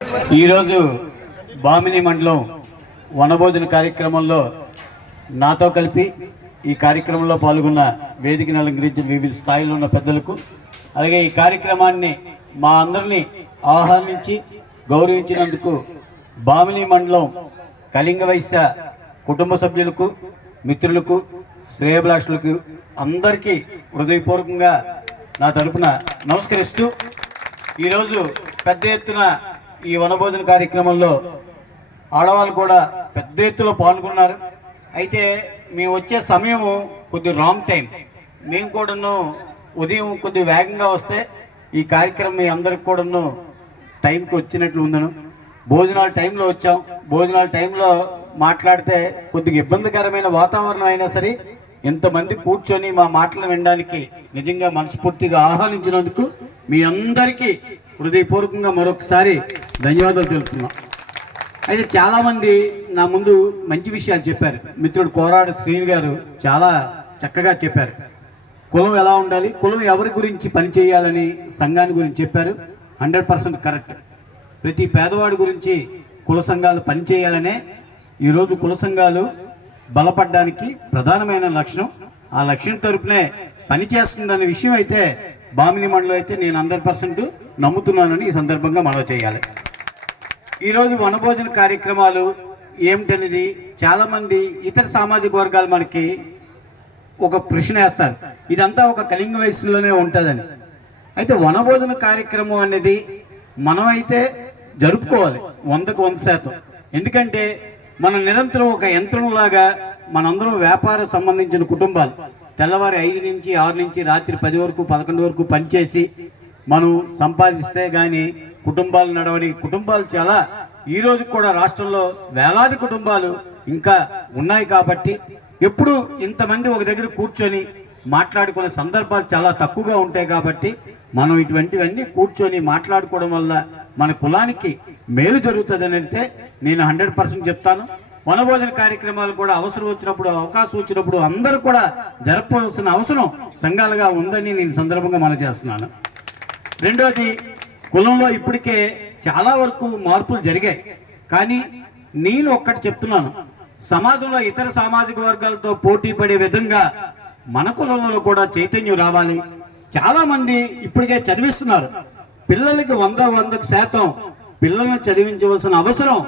ఈరోజు బామిని మండలం వనభోజన కార్యక్రమంలో నాతో కలిపి ఈ కార్యక్రమంలో పాల్గొన్న వేదికను అలంకరించిన వివిధ స్థాయిలో ఉన్న పెద్దలకు, అలాగే ఈ కార్యక్రమాన్ని మా అందరినీ ఆహ్వానించి గౌరవించినందుకు బామిని మండలం కళింగ వైశ్య కుటుంబ సభ్యులకు, మిత్రులకు, శ్రేయభిలాషులకు అందరికీ హృదయపూర్వకంగా నా తరపున నమస్కరిస్తూ, ఈరోజు పెద్ద ఎత్తున ఈ వనభోజన కార్యక్రమంలో ఆడవాళ్ళు కూడా పెద్ద ఎత్తులో పాల్గొన్నారు. అయితే మేము వచ్చే సమయము కొద్ది రాంగ్ టైం. మేము కూడాను ఉదయం కొద్ది వేగంగా వస్తే ఈ కార్యక్రమం మీ అందరికి కూడాను టైంకి వచ్చినట్లు ఉందను. భోజనాల టైంలో వచ్చాం. భోజనాల టైంలో మాట్లాడితే కొద్దిగా ఇబ్బందికరమైన వాతావరణం అయినా సరే ఎంతమంది కూర్చొని మా మాటలు వినడానికి నిజంగా మనస్ఫూర్తిగా ఆహ్వానించినందుకు మీ అందరికీ హృదయపూర్వకంగా మరొకసారి ధన్యవాదాలు తెలుపుతున్నాం. అయితే చాలామంది నా ముందు మంచి విషయాలు చెప్పారు. మిత్రుడు కోరాడు శ్రీని గారు చాలా చక్కగా చెప్పారు. కులం ఎలా ఉండాలి, కులం ఎవరి గురించి పనిచేయాలని సంఘాన్ని గురించి చెప్పారు. 100% కరెక్ట్. ప్రతి పేదవాడి గురించి కుల సంఘాలు పనిచేయాలనే ఈరోజు కుల సంఘాలు బలపడడానికి ప్రధానమైన లక్ష్యం. ఆ లక్ష్యం తరపునే పనిచేస్తుందనే విషయం అయితే బామిని మండలం అయితే నేను 100% నమ్ముతున్నానని ఈ సందర్భంగా మనవి చేయాలి. ఈరోజు వనభోజన కార్యక్రమాలు ఏమిటనేది చాలామంది ఇతర సామాజిక వర్గాలు మనకి ఒక ప్రశ్న వేస్తారు, ఇదంతా ఒక కళింగ వయసులోనే ఉంటుందని. అయితే వనభోజన కార్యక్రమం అనేది మనమైతే జరుపుకోవాలి 100కు 100%. ఎందుకంటే మనం నిరంతరం ఒక యంత్రంలాగా మనందరం వ్యాపార సంబంధించిన కుటుంబాలు తెల్లవారి 5 నుంచి 6 నుంచి రాత్రి 10 వరకు 11 వరకు పనిచేసి మనం సంపాదిస్తే కానీ కుటుంబాలు నడవని కుటుంబాలు చాలా ఈరోజు కూడా రాష్ట్రంలో వేలాది కుటుంబాలు ఇంకా ఉన్నాయి. కాబట్టి ఎప్పుడు ఇంతమంది ఒక దగ్గర కూర్చొని మాట్లాడుకునే సందర్భాలు చాలా తక్కువగా ఉంటాయి. కాబట్టి మనం ఇటువంటివన్నీ కూర్చొని మాట్లాడుకోవడం వల్ల మన కులానికి మేలు జరుగుతుందని అయితే నేను 100% చెప్తాను. వనభోజన కార్యక్రమాలు కూడా అవసరం వచ్చినప్పుడు, అవకాశం వచ్చినప్పుడు అందరూ కూడా జరపవలసిన అవసరం సంఘాలుగా ఉందని నేను సందర్భంగా మనం చేస్తున్నాను. రెండోది, కులంలో ఇప్పటికే చాలా వరకు మార్పులు జరిగాయి. కానీ నేను ఒక్కటి చెప్తున్నాను, సమాజంలో ఇతర సామాజిక వర్గాలతో పోటీ పడే విధంగా మన కులంలో కూడా చైతన్యం రావాలి. చాలా మంది ఇప్పటికే చదివిస్తున్నారు. పిల్లలకి 100% పిల్లల్ని చదివించవలసిన అవసరం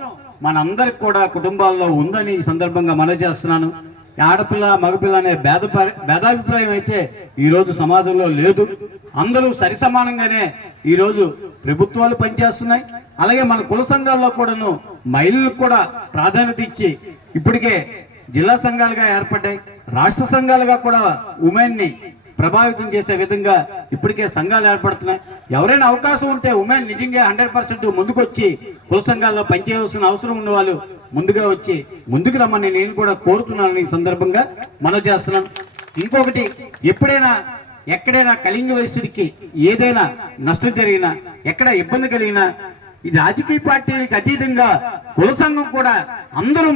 మనందరికి కూడా కుటుంబాల్లో ఉందని ఈ సందర్భంగా మనవి చేస్తున్నాను. ఆడపిల్ల మగపిల్ల అనే భేదాభిప్రాయం అయితే ఈరోజు సమాజంలో లేదు. అందరూ సరి సమానంగానే ఈరోజు ప్రభుత్వాలు పనిచేస్తున్నాయి. అలాగే మన కుల సంఘాల్లో కూడాను మహిళలకు కూడా ప్రాధాన్యత ఇచ్చి ఇప్పటికే జిల్లా సంఘాలుగా ఏర్పడ్డాయి. రాష్ట్ర సంఘాలుగా కూడా ఉమెన్ని ప్రభావితం చేసే విధంగా ఇప్పటికే సంఘాలు ఏర్పడుతున్నాయి. ఎవరైనా అవకాశం ఉంటే ఉమెన్ నిజంగా 100% ముందుకొచ్చి కుల సంఘాల్లో పనిచేయవలసిన అవసరం ఉన్న వాళ్ళు ముందుగా వచ్చి ముందుకు రమ్మని నేను కూడా కోరుతున్నాను. ఈ సందర్భంగా మనం చేస్తున్నాను. ఇంకొకటి, ఎక్కడైనా కళింగ వయసుడికి ఏదైనా నష్టం జరిగినా, ఎక్కడ ఇబ్బంది కలిగినా, ఈ రాజకీయ పార్టీలకు అతీతంగా కుల సంఘం కూడా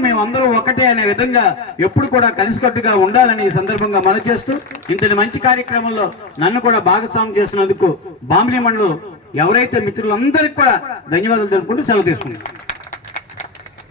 మేమందరం ఒకటే అనే విధంగా ఎప్పుడు కూడా కలిసికట్టుగా ఉండాలని ఈ సందర్భంగా మనం చేస్తూ, ఇంతటి మంచి కార్యక్రమంలో నన్ను కూడా భాగస్వామ్యం చేసినందుకు బామిని మండలం ఎవరైతే మిత్రులందరికీ కూడా ధన్యవాదాలు తెలుపుకుంటూ సెలవు తీసుకుంటాం.